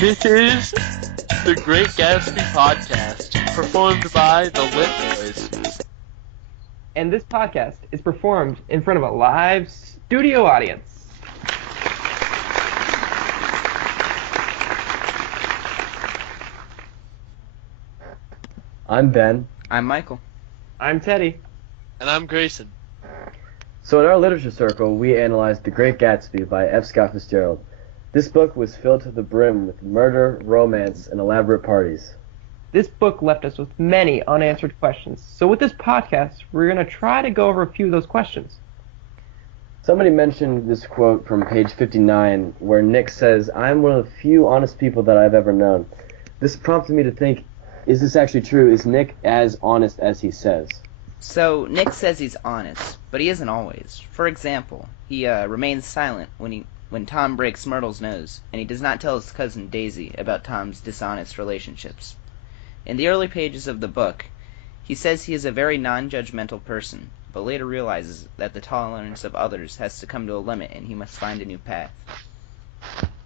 This is the Great Gatsby podcast, performed by the Lit Boys. And this podcast is performed in front of a live studio audience. I'm Ben. I'm Michael. I'm Teddy. And I'm Greyson. So in our literature circle, we analyzed The Great Gatsby by F. Scott Fitzgerald. This book was filled to the brim with murder, romance, and elaborate parties. This book left us with many unanswered questions. So with this podcast, we're going to try to go over a few of those questions. Somebody mentioned this quote from page 59, where Nick says, "I'm one of the few honest people that I've ever known." This prompted me to think, is this actually true? Is Nick as honest as he says? So, Nick says he's honest, but he isn't always. For example, he remains silent when Tom breaks Myrtle's nose, and he does not tell his cousin Daisy about Tom's dishonest relationships. In the early pages of the book, he says he is a very non-judgmental person, but later realizes that the tolerance of others has to come to a limit and he must find a new path.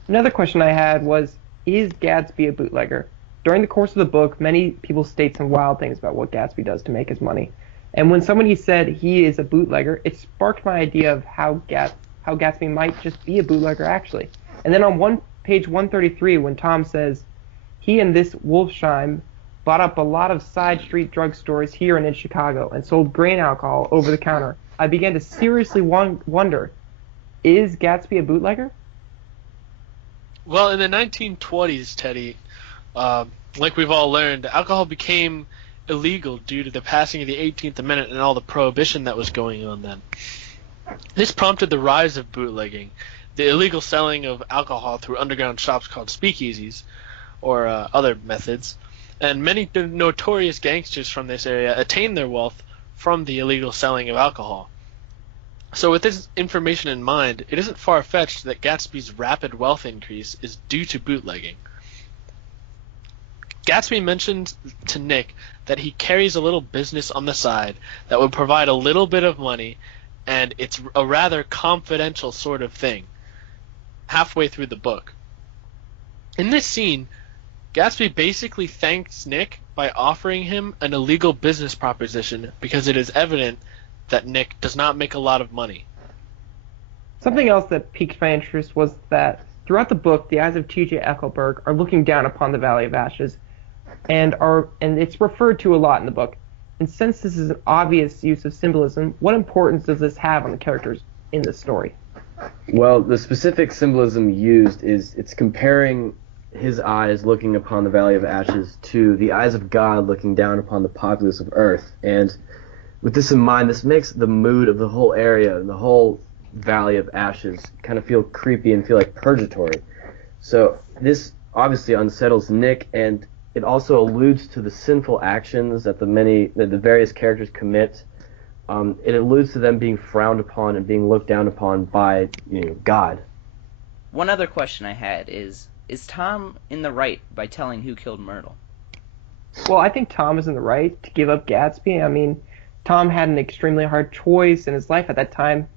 Another question I had was, is Gatsby a bootlegger? During the course of the book, many people state some wild things about what Gatsby does to make his money. And when somebody said he is a bootlegger, it sparked my idea of how Gatsby might just be a bootlegger actually. And then on page 133, when Tom says he and this Wolfsheim bought up a lot of side street drugstores here and in Chicago and sold grain alcohol over the counter, I began to seriously wonder, is Gatsby a bootlegger? Well, in the 1920s, Teddy, like we've all learned, alcohol became illegal due to the passing of the 18th Amendment and all the prohibition that was going on then. This prompted the rise of bootlegging, the illegal selling of alcohol through underground shops called speakeasies, or other methods, and many notorious gangsters from this area attained their wealth from the illegal selling of alcohol. So with this information in mind, it isn't far-fetched that Gatsby's rapid wealth increase is due to bootlegging. Gatsby mentions to Nick that he carries a little business on the side that would provide a little bit of money, and it's a rather confidential sort of thing, halfway through the book. In this scene, Gatsby basically thanks Nick by offering him an illegal business proposition because it is evident that Nick does not make a lot of money. Something else that piqued my interest was that throughout the book, the eyes of T.J. Eckelberg are looking down upon the Valley of Ashes, and it's referred to a lot in the book. And since this is an obvious use of symbolism, what importance does this have on the characters in the story? Well, the specific symbolism used is it's comparing his eyes looking upon the Valley of Ashes to the eyes of God looking down upon the populace of Earth. And with this in mind, this makes the mood of the whole area and the whole Valley of Ashes kind of feel creepy and feel like purgatory. So this obviously unsettles Nick, and it also alludes to the sinful actions that the various characters commit. It alludes to them being frowned upon and being looked down upon by God. One other question I had is Tom in the right by telling who killed Myrtle? Well, I think Tom is in the right to give up Gatsby. I mean, Tom had an extremely hard choice in his life at that time,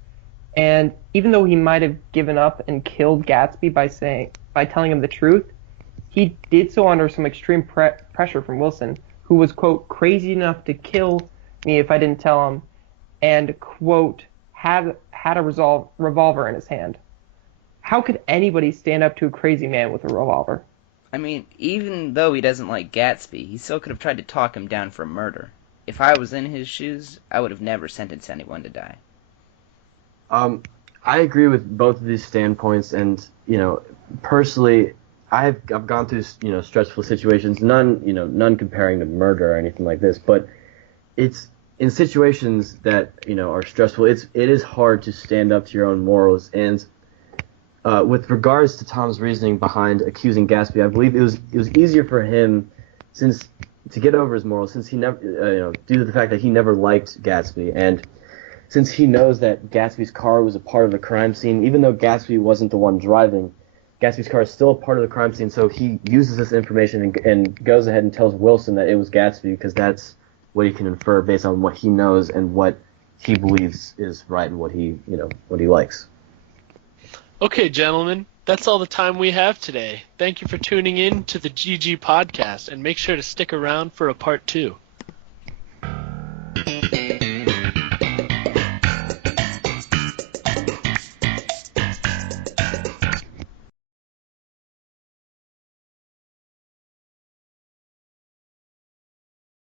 and even though he might have given up and killed Gatsby by telling him the truth, he did so under some extreme pressure from Wilson, who was, quote, crazy enough to kill me if I didn't tell him, and, quote, had a revolver in his hand. How could anybody stand up to a crazy man with a revolver? I mean, even though he doesn't like Gatsby, he still could have tried to talk him down for murder. If I was in his shoes, I would have never sentenced anyone to die. I agree with both of these standpoints, and personally, I've gone through stressful situations, none comparing to murder or anything like this, but it's in situations that are stressful. It is hard to stand up to your own morals, and with regards to Tom's reasoning behind accusing Gatsby, I believe it was easier for him to get over his morals, since he never due to the fact that he never liked Gatsby, and since he knows that Gatsby's car was a part of the crime scene, even though Gatsby wasn't the one driving, Gatsby's car is still a part of the crime scene, so he uses this information and goes ahead and tells Wilson that it was Gatsby because that's what he can infer based on what he knows and what he believes is right and what he likes. Okay, gentlemen, that's all the time we have today. Thank you for tuning in to the GG podcast, and make sure to stick around for a part 2.